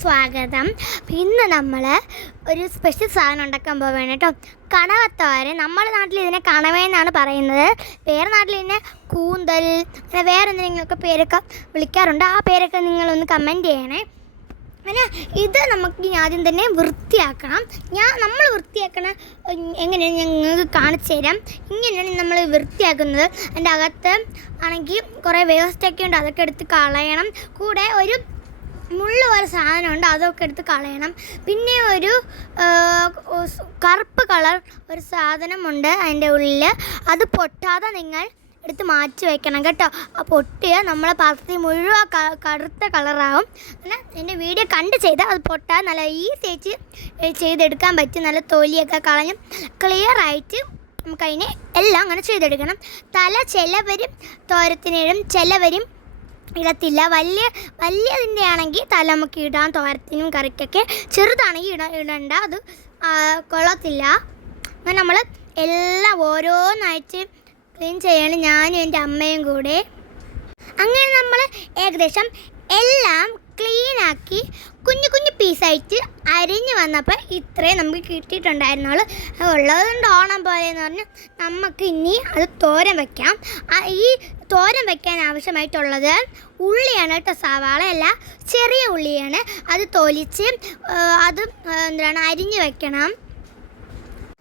സ്വാഗതം. ഇന്ന് നമ്മൾ ഒരു സ്പെഷ്യൽ സാധനം ഉണ്ടാക്കാൻ പോവുകയാണ് കേട്ടോ. കണവത്തോരൻ നമ്മുടെ നാട്ടിൽ ഇതിനെ കണവേ എന്നാണ് പറയുന്നത്. വേറെ നാട്ടിൽ ഇതിനെ കൂന്തൽ അങ്ങനെ വേറെ എന്തെങ്കിലുമൊക്കെ പേരൊക്കെ വിളിക്കാറുണ്ട്. ആ പേരൊക്കെ നിങ്ങളൊന്ന് കമന്റ് ചെയ്യണേ. അങ്ങനെ ഇത് നമുക്ക് ആദ്യം തന്നെ വൃത്തിയാക്കണം. ഞാൻ നമ്മൾ വൃത്തിയാക്കണ എങ്ങനെയാണ് ഞങ്ങൾക്ക് കാണിച്ചു തരാം. ഇങ്ങനെയാണ് നമ്മൾ വൃത്തിയാക്കുന്നത്. അതിന്റെ അകത്ത് ആണെങ്കിൽ കുറേ വേസ്റ്റൊക്കെ ഉണ്ട്. അതൊക്കെ എടുത്ത് കളയണം. കൂടെ ഒരു മുള്ള പോലെ സാധനമുണ്ട് അതൊക്കെ എടുത്ത് കളയണം. പിന്നെ ഒരു കറുപ്പ് കളർ ഒരു സാധനമുണ്ട് അതിന്റെ ഉള്ളിൽ അത് പൊട്ടാതെ നിങ്ങൾ എടുത്ത് മാറ്റി വെക്കണം കേട്ടോ. ആ പൊട്ടിയ നമ്മളെ പാത്രത്തിൽ മുഴുവൻ കറുത്ത കളറാവും. പിന്നെ എന്റെ വീഡിയോ കണ്ട് ചെയ്താൽ അത് പൊട്ടാതെ നല്ല ഈസി ആയിട്ട് ചെയ്തെടുക്കാൻ പറ്റും. നല്ല തൊലിയൊക്കെ കളഞ്ഞ് ക്ലിയറായിട്ട് ആയിട്ട് നമുക്ക് എല്ലാം അങ്ങനെ ചെയ്തെടുക്കണം. തല ചിലവരും തോരത്തിനിടും ചിലവരും ഇടത്തില്ല. വലിയ വലിയതിന്റെ ആണെങ്കിൽ തല നമുക്ക് ഇടാൻ തോരത്തിനും കറിക്കൊക്കെ ചെറുതാണെങ്കിൽ ഇട ഇടണ്ട. അത് കൊള്ളത്തില്ല. അങ്ങനെ നമ്മൾ എല്ലാം ഓരോന്നായിട്ട് ക്ലീൻ ചെയ്യണം ഞാനും എന്റെ അമ്മയും കൂടെ. അങ്ങനെ നമ്മൾ ഏകദേശം എല്ലാം കുഞ്ഞു കുഞ്ഞു പീസായിട്ട് അരിഞ്ഞ് വന്നപ്പോൾ ഇത്രയും നമുക്ക് കിട്ടിയിട്ടുണ്ടായിരുന്നുള്ളൂ ഉള്ളതുകൊണ്ട് ഓണം പോലെ എന്ന് പറഞ്ഞാൽ നമുക്ക് ഇനി അത് തോരൻ വയ്ക്കാം ഈ തോരൻ വയ്ക്കാൻ ആവശ്യമായിട്ടുള്ളത് ഉള്ളിയാണ് കേട്ടോ സവാളയല്ല ചെറിയ ഉള്ളിയാണ്. അത് തൊലിച്ച് അത് എന്താണ് അരിഞ്ഞ് വെക്കണം.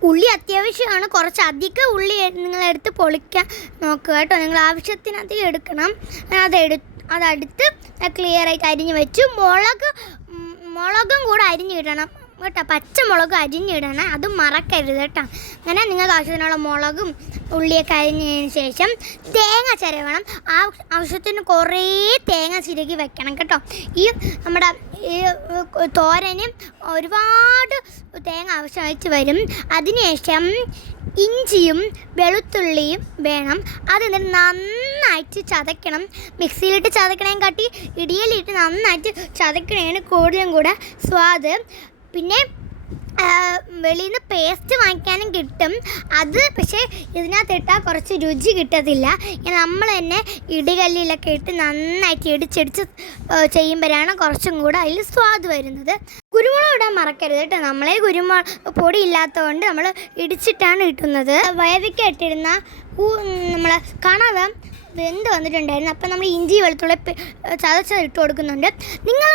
ഉള്ളി അത്യാവശ്യമാണ്. കുറച്ച് അധികം ഉള്ളി നിങ്ങളെടുത്ത് പൊളിക്കാൻ നോക്കുക കേട്ടോ. നിങ്ങൾ ആവശ്യത്തിനധികം എടുക്കണം. അതെടു അതെടുത്ത് ക്ലിയർ ആയിട്ട് അരിഞ്ഞ് വെച്ചു. മുളക് മുളകും കൂടെ അരിഞ്ഞിടണം കേട്ടോ പച്ചമുളക് അരിഞ്ഞിടണം. അത് മറക്കരുത് കേട്ടോ. അങ്ങനെ നിങ്ങൾക്ക് ആവശ്യത്തിനുള്ള മുളകും ഉള്ളിയൊക്കെ അരിഞ്ഞതിന് ശേഷം തേങ്ങ ചിരവണം. ആവശ്യത്തിന് കുറേ തേങ്ങ ചിരകി വെക്കണം കേട്ടോ. ഈ നമ്മുടെ ഈ തോരന് ഒരുപാട് തേങ്ങ ആവശ്യമായിട്ട് വരും. അതിനുശേഷം ഇഞ്ചിയും വെളുത്തുള്ളിയും വേണം. അത് നന്നായിട്ട് ചതയ്ക്കണം. മിക്സിയിലിട്ട് ചതക്കണേം കാട്ടി ഇടിയലിട്ട് നന്നായിട്ട് ചതക്കണേന് കൂടുതലും കൂടെ സ്വാദ്. പിന്നെ വെളിയിൽ നിന്ന് പേസ്റ്റ് വാങ്ങിക്കാനും കിട്ടും. അത് പക്ഷേ ഇതിനകത്ത് ഇട്ടാൽ കുറച്ച് രുചി കിട്ടത്തില്ല. നമ്മൾ തന്നെ ഇടികല്ലിലൊക്കെ ഇട്ട് നന്നായിട്ട് ഇടിച്ചിടിച്ച് ചെയ്യുമ്പോഴാണ് കുറച്ചും കൂടെ അതിൽ സ്വാദ് വരുന്നത്. കുരുമുളക് ഇടാൻ മറക്കരുത് കേട്ടോ. നമ്മളെ കുരുമുളക് പൊടി ഇല്ലാത്തതുകൊണ്ട് നമ്മൾ ഇടിച്ചിട്ടാണ് ഇട്ടുന്നത് വയവിക്ക ഇട്ടിരുന്ന നമ്മൾ കണവ വെന്ത് വന്നിട്ടുണ്ടായിരുന്നു. അപ്പോൾ നമ്മൾ ഇഞ്ചി വെളുത്തുള്ളി ചതച്ച ഇട്ട് കൊടുക്കുന്നുണ്ട്. നിങ്ങൾ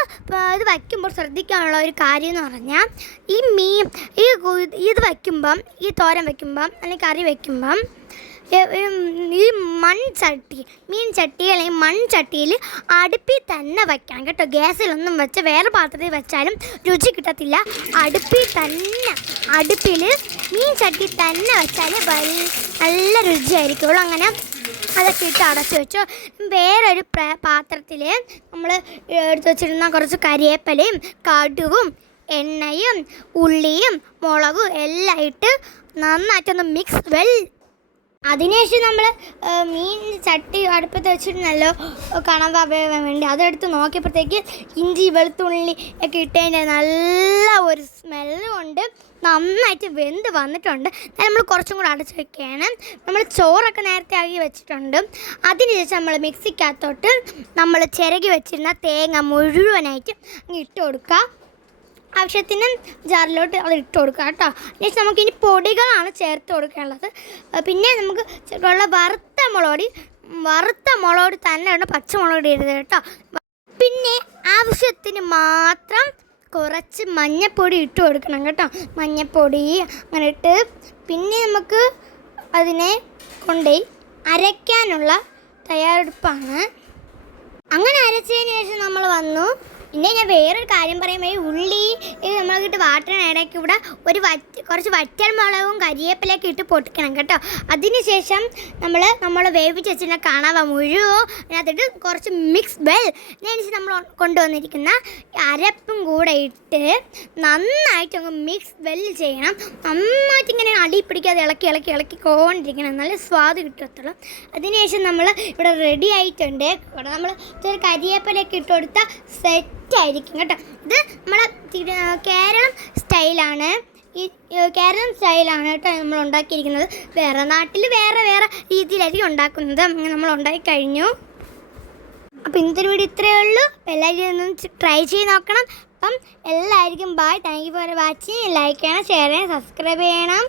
ഇത് വയ്ക്കുമ്പോൾ ശ്രദ്ധിക്കാനുള്ള ഒരു കാര്യം എന്ന് പറഞ്ഞാൽ ഈ മീൻ ഈ ഇത് വയ്ക്കുമ്പം ഈ തോരൻ വയ്ക്കുമ്പം അല്ലെങ്കിൽ കറി വയ്ക്കുമ്പം ഈ മൺചട്ടി മീൻ ചട്ടി അല്ലെങ്കിൽ മൺചട്ടിയിൽ അടുപ്പിൽ തന്നെ വയ്ക്കണം കേട്ടോ. ഗ്യാസിലൊന്നും വെച്ച് വേറെ പാത്രത്തിൽ വെച്ചാലും രുചി കിട്ടത്തില്ല. അടുപ്പിൽ തന്നെ അടുപ്പിൽ മീൻ ചട്ടി തന്നെ വെച്ചാൽ നല്ല രുചിയായിരിക്കുള്ളൂ. അങ്ങനെ അതൊക്കെ ഇട്ട് അടച്ചു വെച്ചു. വേറൊരു പാത്രത്തിൽ നമ്മൾ എടുത്ത് വെച്ചിരുന്ന കുറച്ച് കരിയേപ്പലയും കടുവും എണ്ണയും ഉള്ളിയും മുളകും എല്ലാം ഇട്ട് നന്നായിട്ടൊന്ന് മിക്സ് വെൽ അതിനുശേഷം നമ്മൾ മീൻ ചട്ടി അടുപ്പത്ത് വെച്ചിട്ടുണ്ടല്ലോ കണവ വേവാൻ വേണ്ടി അതെടുത്ത് നോക്കിയപ്പോഴത്തേക്ക് ഇഞ്ചി വെളുത്തുള്ളി ഒക്കെ ഇട്ടതിന്റെ നല്ല ഒരു സ്മെല്ല് കൊണ്ട് നന്നായിട്ട് വെന്ത് വന്നിട്ടുണ്ട്. നമ്മൾ കുറച്ചും കൂടെ അടച്ച് വെക്കുകയാണ് നമ്മൾ ചോറൊക്കെ നേരത്തെ ആക്കി വെച്ചിട്ടുണ്ട്. അതിനുശേഷം നമ്മൾ മിക്സിക്കകത്തോട്ട് നമ്മൾ ചിരകി വെച്ചിരുന്ന തേങ്ങ മുഴുവനായിട്ട് ഇട്ട് കൊടുക്കുക. ആവശ്യത്തിന് ജാറിലോട്ട് അത് ഇട്ട് കൊടുക്കുക കേട്ടോ. നെക്സ്റ്റ് നമുക്ക് ഇനി പൊടികളാണ് ചേർത്ത് കൊടുക്കാനുള്ളത് പിന്നെ നമുക്ക് ഉള്ള വറുത്ത മുളകൊടി വറുത്ത മുളകൊടി തന്നെ വേണം പച്ചമുളക് ഇടരുത് കേട്ടോ. പിന്നെ ആവശ്യത്തിന് മാത്രം കുറച്ച് മഞ്ഞപ്പൊടി ഇട്ട് കൊടുക്കണം കേട്ടോ. മഞ്ഞപ്പൊടി അങ്ങനെ ഇട്ട് പിന്നെ നമുക്ക് അതിനെ കൊണ്ടുപോയി അരയ്ക്കാനുള്ള തയ്യാറെടുപ്പാണ്. അങ്ങനെ അരച്ചതിന് ശേഷം നമ്മൾ വന്നു. പിന്നെ ഞാൻ വേറൊരു കാര്യം പറയുമ്പോൾ ഉള്ളി നമ്മൾക്കിട്ട് വാട്ടണ ഇടയ്ക്ക് ഇവിടെ ഒരു വറ്റ കുറച്ച് വറ്റൽ മുളകും കരിയേപ്പിലൊക്കെ ഇട്ട് പൊട്ടിക്കണം കേട്ടോ. അതിനുശേഷം നമ്മൾ നമ്മൾ വേവിച്ച് വെച്ചിട്ട് കണവ മുഴുവൻ അതിനകത്തിട്ട് കുറച്ച് മിക്സ് വെൽ അതിനനുസരിച്ച് നമ്മൾ കൊണ്ടുവന്നിരിക്കുന്ന അരപ്പും കൂടെ ഇട്ട് നന്നായിട്ട് അങ്ങ് മിക്സ് വെൽ ചെയ്യണം. നന്നായിട്ട് ഇങ്ങനെ അടി പിടിക്കാതെ ഇളക്കി ഇളക്കി ഇളക്കി കൊണ്ടിരിക്കണം. നല്ല സ്വാദ് കിട്ടത്തുള്ളൂ. അതിനുശേഷം നമ്മൾ ഇവിടെ റെഡി ആയിട്ടുണ്ട്. ഇവിടെ നമ്മൾ ചെറിയ കരിയേപ്പിലൊക്കെ ഇട്ട് കൊടുത്താൽ സെറ്റ് ആയിരിക്കും കേട്ടോ. ഇത് നമ്മളെ കേരളം സ്റ്റൈലാണ്. ഈ കേരളം സ്റ്റൈലാണ് കേട്ടോ നമ്മൾ ഉണ്ടാക്കിയിരിക്കുന്നത്. വേറെ നാട്ടിൽ വേറെ വേറെ രീതിയിലായിരിക്കും ഉണ്ടാക്കുന്നത്. അങ്ങനെ നമ്മൾ ഉണ്ടാക്കി കഴിഞ്ഞു. അപ്പോൾ ഇന്നത്തെ വീഡിയോ ഇത്രയേ ഉള്ളൂ. എല്ലാവരും ഒന്ന് ട്രൈ ചെയ്ത് നോക്കണം. അപ്പം എല്ലാവർക്കും bye thank you for watching like ചെയ്യണം ഷെയർ ചെയ്യണം സബ്സ്ക്രൈബ് ചെയ്യണം.